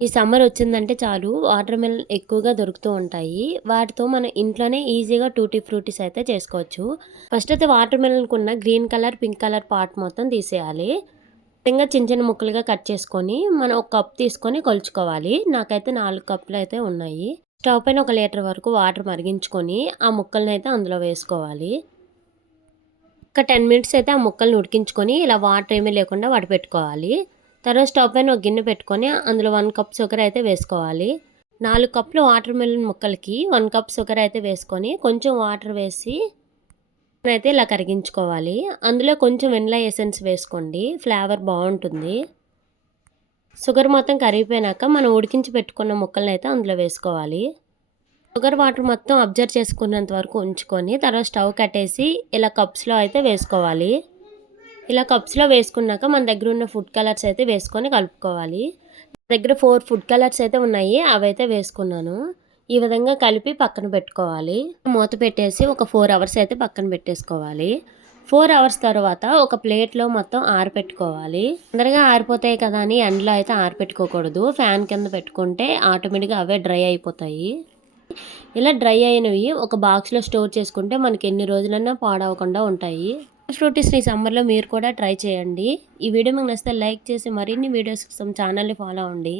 ఈ సమ్మర్ వచ్చిందంటే చాలు వాటర్ మిలన్ ఎక్కువగా దొరుకుతూ ఉంటాయి. వాటితో మనం ఇంట్లోనే ఈజీగా టూటీ ఫ్రూటీస్ అయితే చేసుకోవచ్చు. ఫస్ట్ అయితే వాటర్ మిలన్‌కున్న green colour, pink colour part మొత్తం తీసేయాలి. చిన్న చిన్న ముక్కలుగా కట్ చేసుకొని మనం ఒక కప్ తీసుకొని కొలుచుకోవాలి. నాకైతే 4 కప్పులు అయితే ఉన్నాయి. స్టవ్ పైన 1 లీటర్ వరకు వాటర్ మరిగించుకొని ఆ ముక్కలనైతే అందులో వేసుకోవాలి. ఒక 10 మినిట్స్ అయితే ఆ ముక్కల్ని ఉడికించుకొని ఇలా వాటర్ ఏమీ లేకుండా వడపెట్టుకోవాలి. తర్వాత స్టవ్ పైన ఒక గిన్నె పెట్టుకొని అందులో 1 కప్ షుగర్ అయితే వేసుకోవాలి. 4 కప్పులు వాటర్ మిలన్ ముక్కలకి 1 కప్ షుగర్ అయితే వేసుకొని కొంచెం వాటర్ వేసి అయితే ఇలా కరిగించుకోవాలి. అందులో కొంచెం వెనిలా ఎసెన్స్ వేసుకోండి. ఫ్లేవర్ బావుంటుంది. షుగర్ మొత్తం కరిగిపోయినాక మనం ఉడికించి పెట్టుకున్న ముక్కలనైతే అందులో వేసుకోవాలి. షుగర్ వాటర్ మొత్తం అబ్జర్వ్ చేసుకున్నంత వరకు ఉంచుకొని తర్వాత స్టవ్ కట్టేసి ఇలా కప్స్‌లో అయితే వేసుకోవాలి. ఇలా కప్స్‌లో వేసుకున్నాక మన దగ్గర ఉన్న ఫుడ్ కలర్స్ అయితే వేసుకొని కలుపుకోవాలి. నా దగ్గర 4 ఫుడ్ కలర్స్ అయితే ఉన్నాయి. అవైతే వేసుకున్నాను. ఈ విధంగా కలిపి పక్కన పెట్టుకోవాలి. మూత పెట్టేసి ఒక 4 అవర్స్ అయితే పక్కన పెట్టేసుకోవాలి. 4 అవర్స్ తర్వాత ఒక ప్లేట్‌లో మొత్తం ఆరపెట్టుకోవాలి. తొందరగా ఆరిపోతాయి కదా అని ఎండలో అయితే ఆరపెట్టుకోకూడదు. ఫ్యాన్ కింద పెట్టుకుంటే ఆటోమేటిక్‌గా అవే డ్రై అయిపోతాయి. ఇలా డ్రై అయినవి ఒక బాక్స్‌లో స్టోర్ చేసుకుంటే మనకి ఎన్ని రోజులన్నా పాడవకుండా ఉంటాయి. ఫ్రూటీస్‌ని సమ్మర్‌లో మీరు కూడా ట్రై చేయండి. ఈ వీడియో మీకు నచ్చితే లైక్ చేసి మరిన్ని వీడియోస్ కోసం ఛానల్‌ని ఫాలో అవ్వండి.